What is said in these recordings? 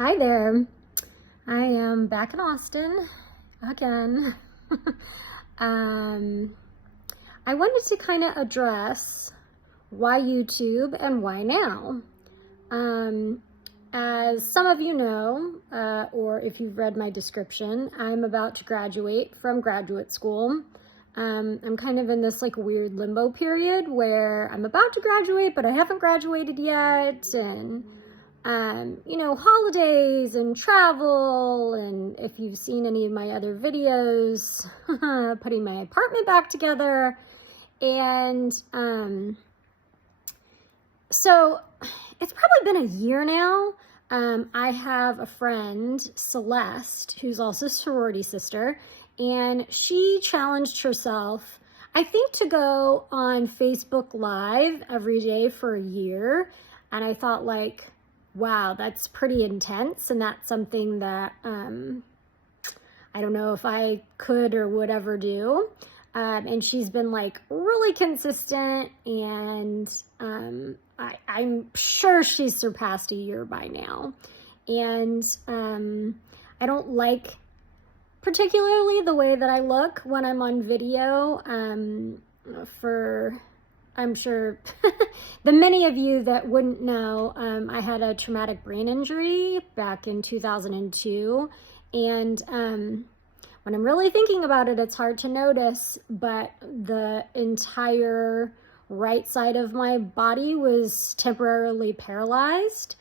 Hi there. I am back in Austin again. I wanted to kind of address why YouTube and why now. As some of you know, or if you've read my description, I'm about to graduate from graduate school. I'm kind of in this like weird limbo period where I'm about to graduate, but I haven't graduated yet, and holidays and travel, and if you've seen any of my other videos, putting my apartment back together. And so it's probably been a year now. I have a friend, Celeste, who's also a sorority sister, and she challenged herself, I think, to go on Facebook Live every day for a year. And I thought, like, wow, that's pretty intense, and that's something that I don't know if I could or would ever do. And she's been like really consistent, and I'm sure she's surpassed a year by now. And I don't like particularly the way that I look when I'm on video. I'm sure the many of you that wouldn't know, I had a traumatic brain injury back in 2002. And when I'm really thinking about it, it's hard to notice, but the entire right side of my body was temporarily paralyzed.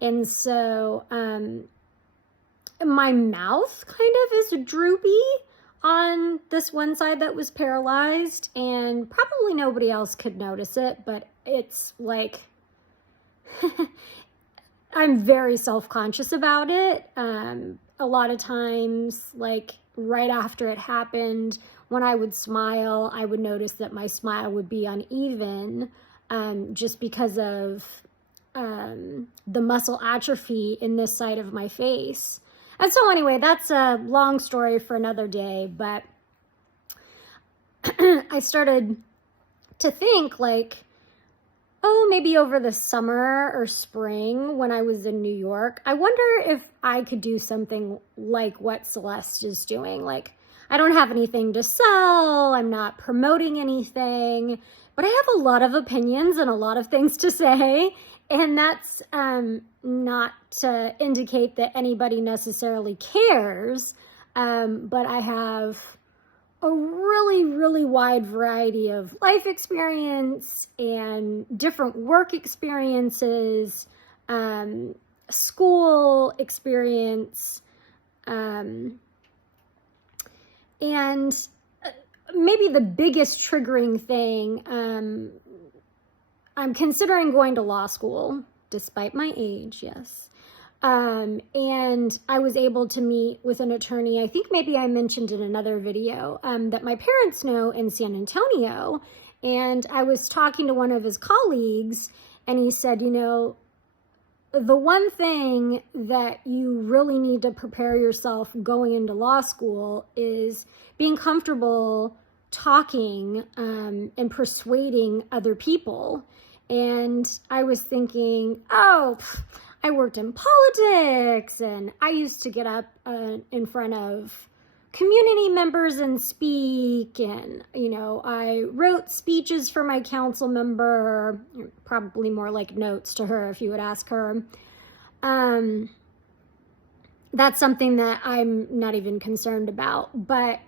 And so my mouth kind of is droopy on this one side that was paralyzed, and probably nobody else could notice it, but it's like I'm very self-conscious about it. A lot of times, like right after it happened, when I would smile, I would notice that my smile would be uneven, just because of the muscle atrophy in this side of my face. And so anyway, that's a long story for another day, but I started to think like, oh, maybe over the summer or spring when I was in New York, I wonder if I could do something like what Celeste is doing. Like, I don't have anything to sell, I'm not promoting anything, but I have a lot of opinions and a lot of things to say. And that's not to indicate that anybody necessarily cares, but I have a really, really wide variety of life experience and different work experiences, school experience, and maybe the biggest triggering thing, I'm considering going to law school, despite my age, yes. And I was able to meet with an attorney, I think maybe I mentioned in another video, that my parents know in San Antonio. And I was talking to one of his colleagues, and he said, the one thing that you really need to prepare yourself going into law school is being comfortable talking and persuading other people. And I was thinking, oh, I worked in politics, and I used to get up in front of community members and speak, and I wrote speeches for my council member, probably more like notes to her if you would ask her. That's something that I'm not even concerned about, but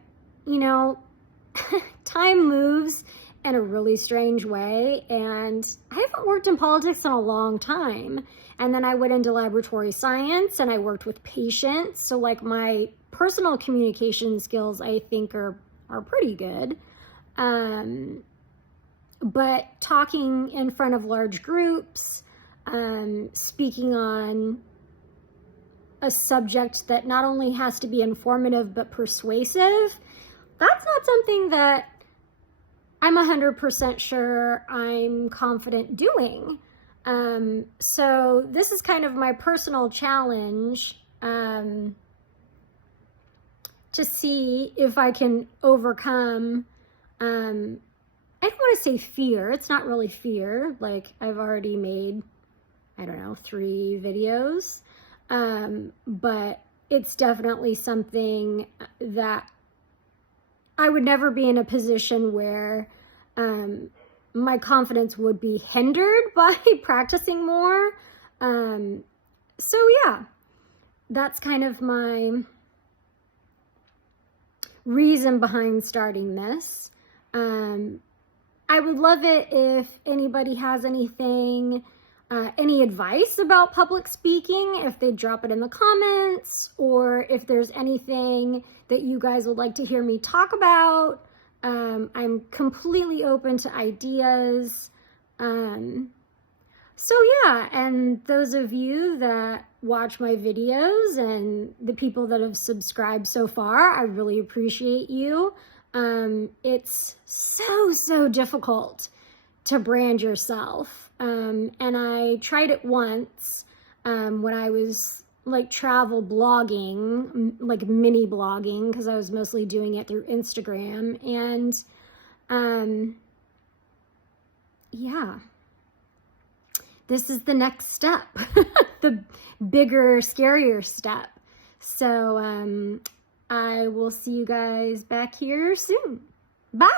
time moves in a really strange way, and I haven't worked in politics in a long time. And then I went into laboratory science, and I worked with patients, so like my personal communication skills, I think, are pretty good. But talking in front of large groups, speaking on a subject that not only has to be informative but persuasive, that's not something that I'm 100% sure I'm confident doing. So this is kind of my personal challenge, to see if I can overcome, I don't want to say fear. It's not really fear. Like, I've already made, I don't know, 3 videos. But it's definitely something that I would never be in a position where my confidence would be hindered by practicing more. So yeah, that's kind of my reason behind starting this. I would love it if anybody has anything, any advice about public speaking, if they drop it in the comments, or if there's anything that you guys would like to hear me talk about. I'm completely open to ideas. So yeah, and those of you that watch my videos and the people that have subscribed so far, I really appreciate you. It's so difficult to brand yourself. And I tried it once when I was like travel blogging, like mini blogging, because I was mostly doing it through Instagram. And yeah, this is the next step, the bigger, scarier step. So I will see you guys back here soon. Bye.